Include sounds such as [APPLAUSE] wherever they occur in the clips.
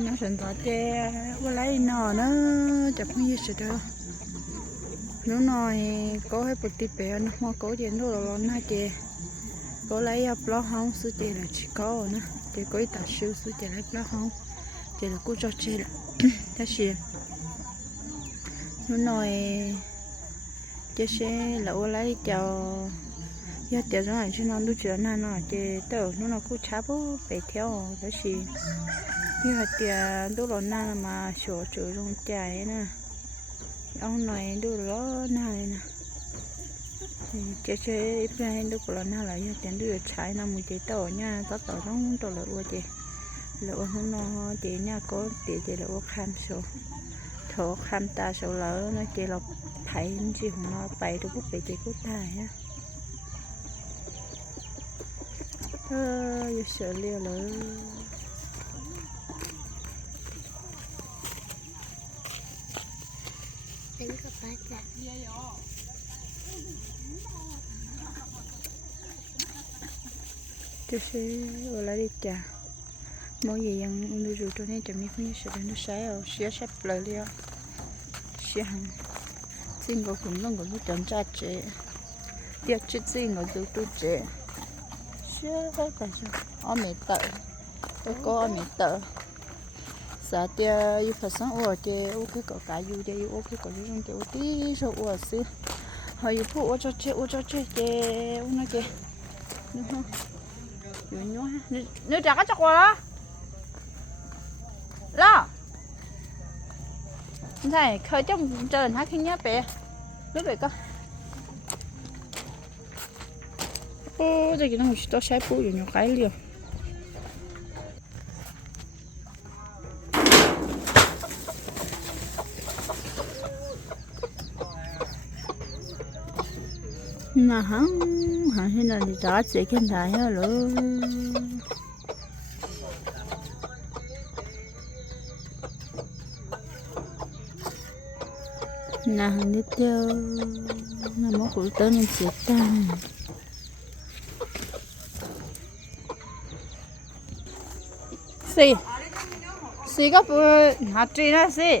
nó sẵn tỏ che, qua lấy nò nó, chập không gì sự đâu nó nói có hết bột tì bè nó mà có gì nó là nó che. Có lấy ập lo không sư che là chỉ có nữa chè có ít tài sư sư che lấy lo không chè là cô cho che là [CLEARS THROAT] ta xìa. Nó nói che sẽ là qua lấy cho giờ tiền rồi chứ nó lúc chuyện nó nó che tờ, nó nó cũng chả bố bể theo đó xìa. Như hạt tiền đôi lò na mà sửa chữa trong chài nè ông này đôi lò na này nè chế chế ít ra đôi lò na là như tiền đôi trái nằm một chế tàu nha tao tàu nó tàu là ua chế là ua nó chế nha có chế chế là ua kham số thổ kham ta số lỡ nó chế là phải chỉ không nó bảy đôi bút bảy chế cút tài á ơ giờ sợ liều lỡ tôi sẽ ở lại đi chả mỗi gì ăn nuôi rượu cho nên chả biết không sẽ đến nó sai ở sẽ sắp lại liền sẽ hàng. Xin có cũng 弄 cái chọn cha chế tiếc chết xin có tôi tôi chế sẽ cái cái gì ở mẹ tờ. Tôi có ở mẹ tờ. Sa tia yu phát sáng ở chế ô cái cỏ cá yu chế ô cái cỏ yu trong chế ô, tí số ô xí. Hỏi yu phụ, ô, cho chế ô, cho chế chế ô nó chế đúng không? nhỏ nhỏ nếu trả cái chắc quá lo này khơi trong trời hát khi nhá bé lúc vậy cơ ô đây cái nó chỉ to sai phụ rồi nhỏ cái liền Nah. Hả? Thế là đi trả chuyện cái này hết rồi nào đi theo nào mốt của tớ nên chết ta. Xì. Xì có hạt trì đó xì?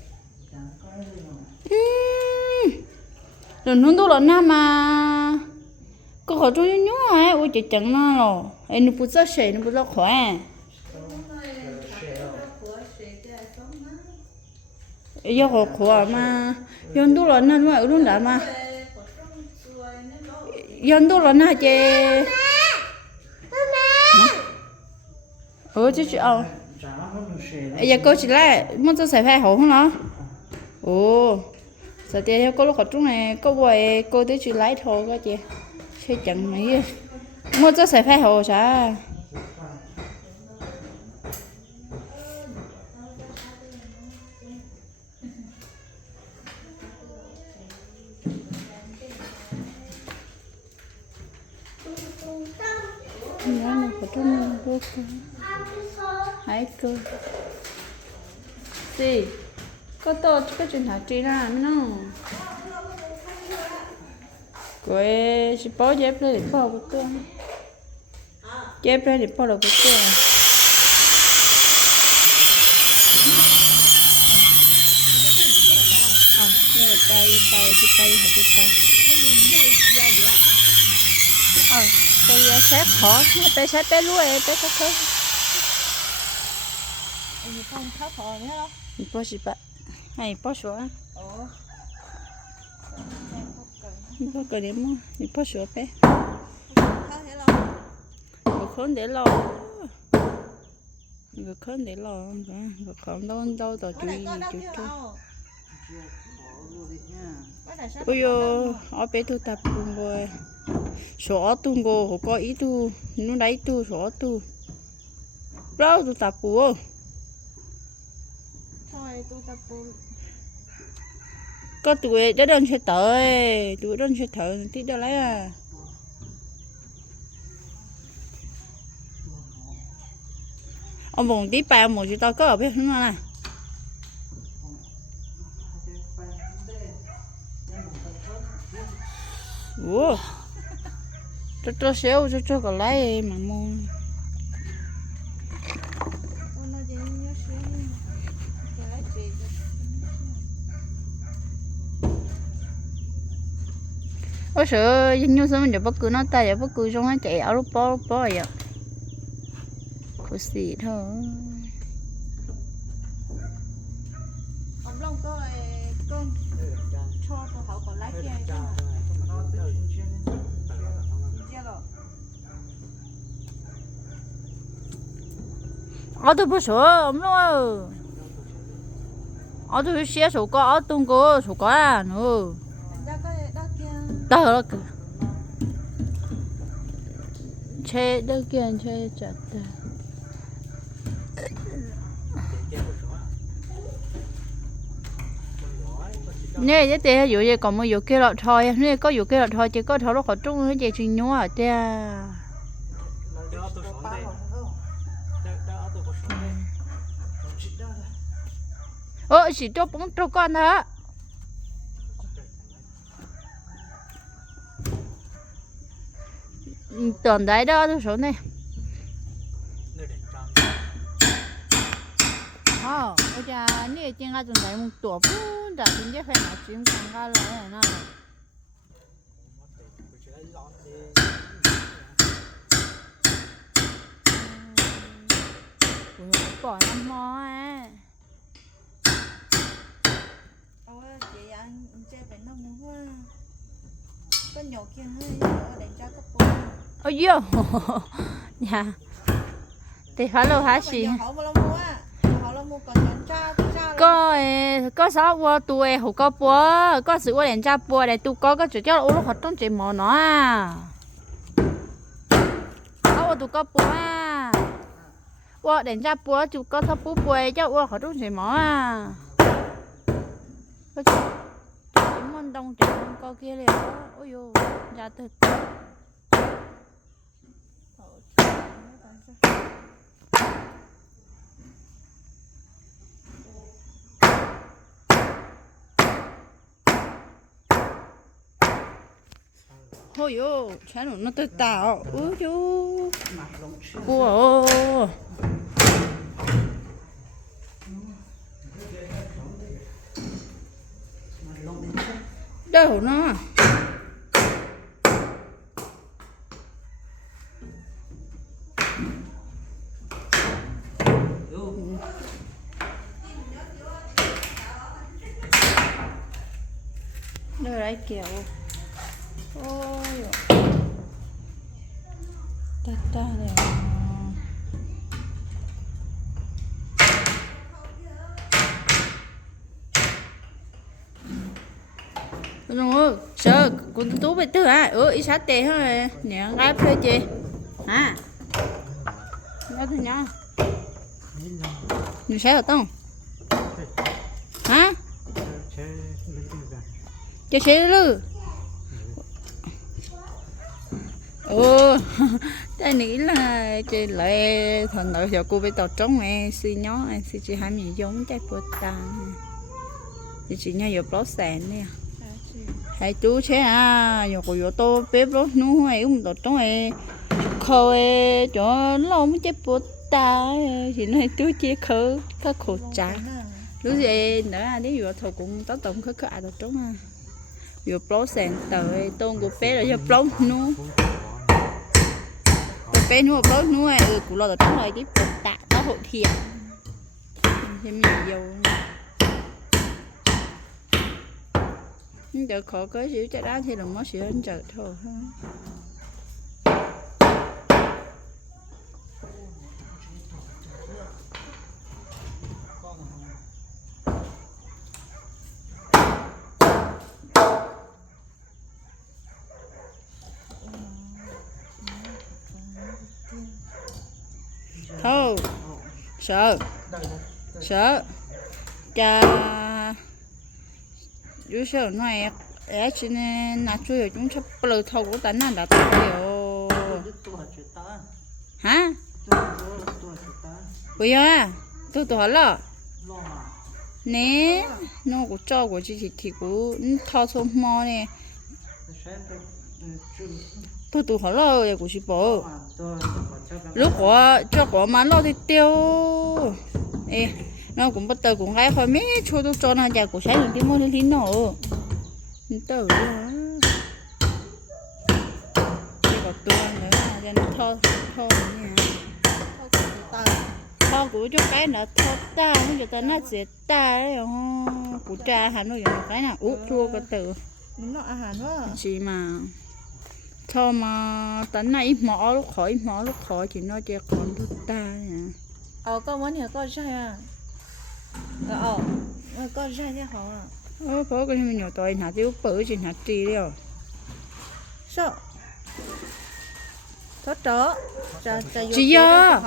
rồi nó đâu là nam mà. Có khó trong nhú ai ôi chị chẳng nó rồi. Em nó bút ra sẻ nó bút ra khỏe. Giờ khó khóa mà. Yon đâu là nam mà, ở luôn đã mà. Yon đâu là na chị ừ chứ chị ờ giờ cô chị lại, muốn cho xài phải hổ không nó ồ giờ thì cô lúc học trung này cô quay cô tới chuyện lái thôi các chị. Chơi chẳng mấy mua cho xài phải hồ sao Nhớ này ở trong này cô hai cơ gì có to có chuyện thả trí ra mới nó quê chỉ bỏ dép lên để bỏ cái cơ dép lên để bỏ được cái cơ à như là tay tay cái tay hả cái tay ờ tôi xếp khó tay xếp bé lúa bé có thế Em không khóc hồi nữa đâu Mình bỏ gì bạn hay bỏ sữa Ủa? Bỏ cái điểm mà mình bỏ sữa bé. Một khốn để lo. Một khốn để lo. Một khốn đâu đâu tao chú này ý chú chú ôi yo ở bé tu tập cùng rồi. Số tu ngô có ý tu. Nó đấy tu số tu. Đâu tu tập của Thôi tôi tập bù có tuổi đã đơn sẽ tới. Tuổi đơn sẽ thở tí đó lấy à. Ông bồng tí bao một chú tao có ở bên hướng nè. Ủa? Cho cho xéo, cho cho cái lấy mà mua Ôi nó chỉ nhớ xíu Cái gì Ôi sợ nhưng sao mình bất cứ nó tay giờ bất cứ trong nó chạy áo lúc bó lúc bó vậy Có gì thôi. Ông Long có eh, con Cho tôi hậu còn lái kia chứ mà Chưa rồi. Ở tôi bớt sợ ông nó ở tôi xe số có ở tung có số có à nữa Thành ra có đó kia tao đó kìa che đó kia che chặt đó. nè cái tê dụ gì còn mà dụ kia lọt thôi. Nè có dụ kia lọt thôi, chỉ có thấu nó khỏi trung nó chỉ chuyện nhúa à tia ơ chỉ cho bóng cho con hả? Tuần đấy đó tôi số này ờ ôi cha nè trên cái tuần đấy một tổ phun đã chính chứ phải nói chuyện con cái lại nè Ủa, bỏ năm mò à Ôi chị ăn chơi nông nữa quá. Có nhỏ kia hơi đánh ra cấp bù ôi yo [LAUGHS] dạ. Thì phải lâu hả chị? Có có sáu qua tuổi hồ có búa có sự qua đèn cha búa để tu có có chủ cho ô lúc họ trong chỉ mò nó à. Có tu có búa à. Qua đèn cha búa chú có thắp búa búa cho qua họ trong chỉ mò à. Có chỉ muốn đông muốn có kia liền ôi yo ra từ ôi ô chán nó nó tới tạo ôi yo Wow. Đâu nó? Đâu đấy kiểu. Ôi. Ta ta này. rồi sợ con tú bị tư à ừ ít sát tệ thôi nè gái thuê chị à nó thôi nhau mình sẽ ở tông hả cho xí lư. Ô [LAUGHS] ta nghĩ là chị lại thần nội cho cô bị tàu trống mẹ xì nhó xì chị hai mình giống trái bột ta, thì chị nhau giờ bó sàn nè. Hai chú chế à giờ cô giờ tô bếp đó nu hay cũng tàu trống mẹ khâu ấy cho lâu mới chế bột ta. Thì nói chú chế khờ khờ khổ trái, lúc gì nữa à nếu giờ thầu cũng tao tổng khờ khờ à tốt trong à vừa bó sàn tới tôn của bé rồi giờ bó nu bé nu bó nu ấy ừ cũng lo được trong rồi, tiếp tục tạ tao hội thiện thêm nhiều dầu. Nhưng chờ khó có xíu cho đó thì là mất xíu anh chờ thôi ha sợ. Sợ. Cha chú sợ nói é chỉ nên là chú hiểu chúng sắp bự thâu của tấn là đã tao hiểu hả? Bây giờ dạ? tôi tôi hỏi nè nó của cho của chị thì thì của thao số mò nè tôi tụ họ lo của chị bố lúc của cho của mà lo thì tiêu ê nó cũng bắt đầu cũng gái khỏi mấy chỗ tôi cho nó nhà của sáng thì mua thì lý nó tớ đi vào tua nữa cho nó thô thô nha thô của cho cái nó thô ta không cho ta nó dễ ta đấy không của cha hà nội cái nào úp chua cái từ nó hà nội chỉ mà cho mà tấn này mỏ lúc khỏi mỏ lúc khỏi chỉ nói chơi con đút ta nha, ờ con muốn hiểu con trai à. Ờ, ờ, ờ con trai nhé hả? Ờ bố con mình nhỏ tuổi hạt tiêu bự chỉ hạt trì đi rồi. Sao thốt trở. Chị giờ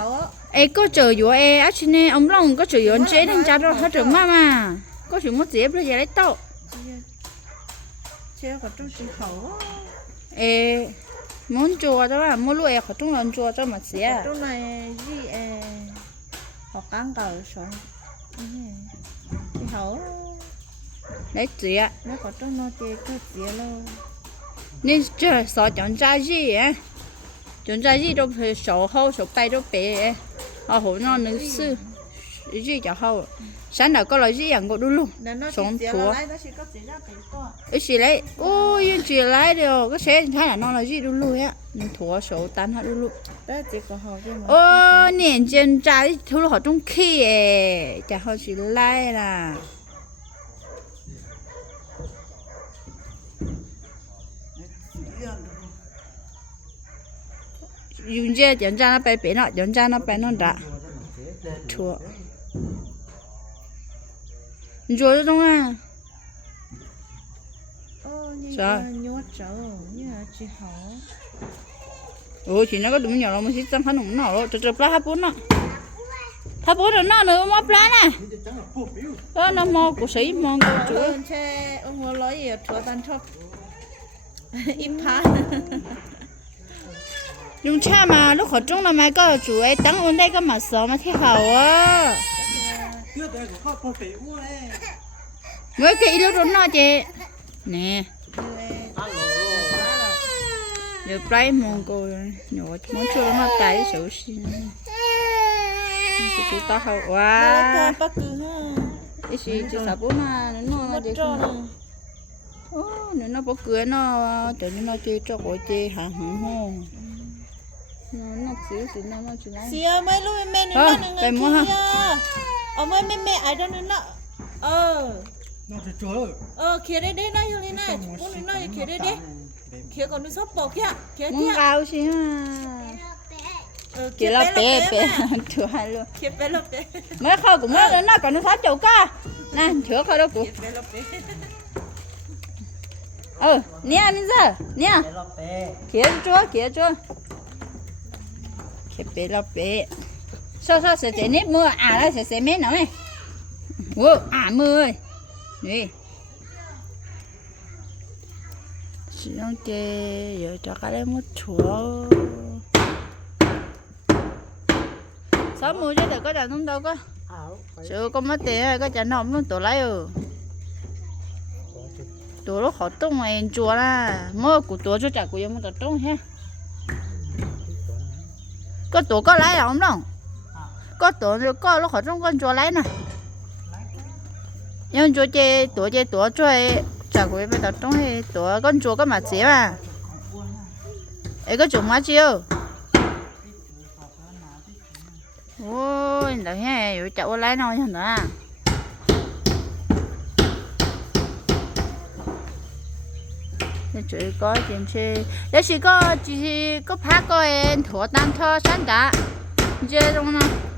em có chờ vô em á chị nè ông long có chờ vô anh chế đang cha đâu hết rồi má mà có chuyện mất dép rồi giờ lấy tao. Chị có chút gì khẩu 에 먼저 와줘라 뭘로 에 걱정 안 좋아져 맞지야 걱정은 이에 걱정 가서 thì hổ lấy chị ạ nó có trong nó chị cho chị lâu nên chờ sợ chọn ra gì á chọn ra gì đâu phải sợ hậu sợ bay đâu bé họ hổ nó nữa gì cho hậu sáng nào có lời gì nên nó chỉ Sống chỉ thua. lấy ấy chỉ lấy ôi yên chỉ lấy được cái xe thấy là nó là gì đúng luôn á thua sổ tan hết chứ mà ô niên chân trái là họ trong khi ấy chả họ chỉ lấy là dùng che chân ra nó bé bé nó chân ra nó bé nó đã thua rồi đó à Sao? ủa chị nó có đúng nhỏ đâu mà chỉ trong hắn không nọ cho cho plá hấp bún nó hấp bún rồi nó nữa mà plá nè. Đó nó mò của sĩ mò của che ông hồ nói gì chúa tan chốc ít phá. Dùng cha mà lúc họ trong là mày có chủ ấy tặng ôn đây có mà sợ mà thế hậu á mới cái lúc đó nó chị nè được play mò cô nhỏ muốn chơi nó cái xấu xí cái tao hậu Wow. quá Bắt cứ ha. cái gì chỉ sợ bún mà nó nó Mất chỉ tròn. không Ô, nếu nó bỏ cửa nó tự nhiên nó chơi cho gọi chơi hàng hàng hồ nó nó xíu xíu nó nó chỉ lấy Xìa mấy lúc mẹ nữa Ờ, nó phải nữa mua ha. kia. Ờ mấy mẹ mẹ ai đó nữa nó. Ờ. Ờ kia đây đây này này này. Con nữa này kia đây đây. Kia còn nó sắp bỏ kia. Kia kia. cao xí mà Ờ chỉ là bé bé thừa hai luôn Kia bé là bé. mấy khâu cũng mới nó còn nó sát chậu ca nè thừa khâu đâu cũng Kia bé là bé. ừ nè mình giờ nè kia chúa kia chúa kia bé là bé sao sao sẽ chạy nếp mưa? À là sẽ sẽ mét nó này wow à mưa ơi. Đi. Chỉ đang giờ cho cái đấy một chúa sao mua chứ? Được có đàn không đâu có. Sự có mất tiền rồi có chả nộp luôn, tổ lấy ừ. Tổ nó khó tung mày chùa là mua của tổ cho trả của em một tung ha. Có tổ có lấy không đâu? Có tổ rồi có lúc họ trong con chó lấy nè nhưng chùa chơi tổ chơi tổ chơi chả của em một trong hệ tổ con chó có mà chế mà ấy có chúng mà chiêu ôi đợi ha rồi chậu lấy nó nha nữa để chú có chuyện chơi để chỉ có chỉ có phá có em thua tan thua sáng cả chơi đúng không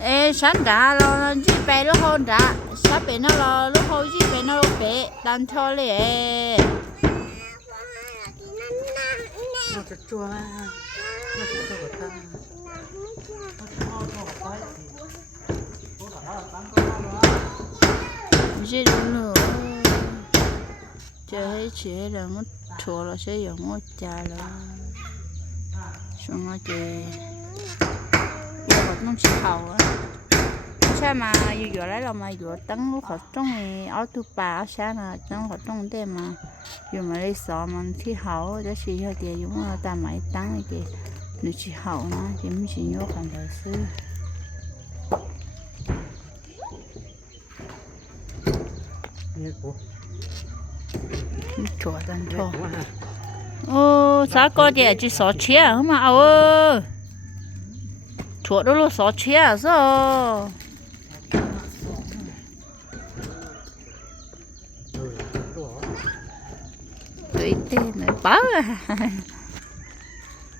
ê, sáng đã lo chỉ bé lúc hôn đã. Sáng bé nó lo lúc hôn chỉ bé nó lúc bé đang cho lẹ nó cho chua nó cho cho ta nó cho cho cái gì đó là tăng cơ đó chỉ đúng rồi hết chế là mất thua là sẽ dùng mất trà là xuống nó chơi không chịu hầu á. Sao mà vừa vừa lấy là mà vừa tấn lúc họ trong thì ở tu bà ở xa là tấn họ trong đây mà vừa mà lấy sọ mà thi hậu đó chỉ hơi tiền giống là ta máy tấn thì nếu chỉ hậu nó thì mình chỉ nhớ còn đời xưa chùa tân ha. ô sao có gì chỉ sọ chia không mà ao chỗ đó là sọ chia sao Ừ, tên này báo à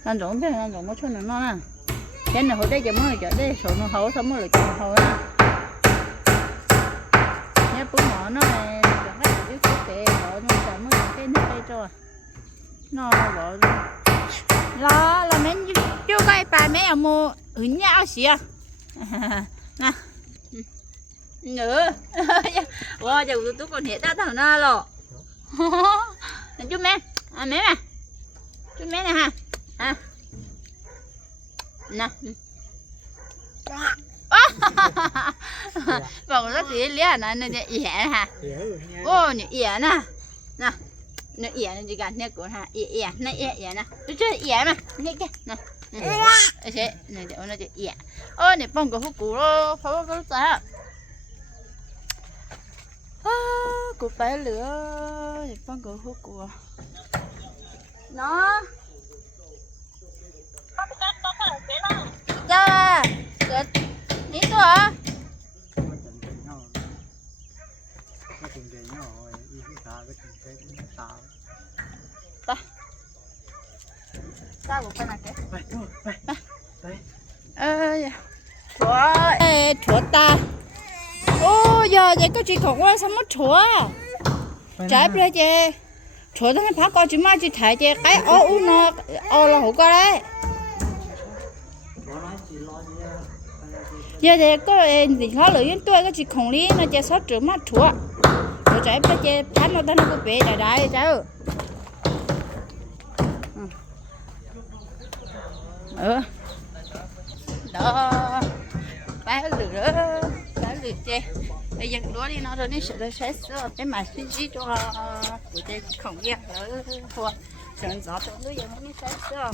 làm giống thế làm giống có cho nó nè cái này hồi đây giờ mới giờ đây số nó hậu xong mới được cho hậu á. Nhớ bún mỏ nó này chẳng cái gì cái tệ bỏ nó chẳng mới cái nước đây cho. Nó bỏ lo là mấy chú cái bà mấy ông mua ứng nhau xí à. [LAUGHS] Nè nữa [LAUGHS] wow giờ tụi tôi còn hiện ra thằng nào rồi chú mẹ. À mẹ nè chú mẹ nè ha. [LAUGHS] Ha nè còn rất tí lia nè nè nè ỉa ha. Ô ỉa nè. Nè nè ỉa nè gì cả nè của ha. Ỉa ỉa. Nè ỉa ỉa nè. Chú chơi ỉa mà. Nè kia nè thế nè để nó chơi ỉa ô này bông cái hút củ đó phải không có sao à củ phải lửa nè bông cái hút củ nó Dạ, ní tôi cái ta. cái ta. Sao của. Đấy. Chúa, ê, chúa ta. Ô, giờ vậy có chị khổng quá sao mất chúa? Trái bê chê. Chúa thằng phá coi chị mà chị thấy chê cái ô u nó, ô là hổ coi đấy. Gì à. Giờ thì có thì khó lưỡi tôi cái chị khổng lý nó chê sót trưởng mắt chúa. Trái bê chê phá nó ta nó có bể đại đại cháu. Ừ. Đó. ba lửa, ba lửa chê. Bây giờ đó đi nó rồi nó sẽ được sẽ sửa cái mà suy nghĩ cho ờ, của cái không biết ở ừ, thua. Sẵn gió tụi nó giờ nó sẽ sửa.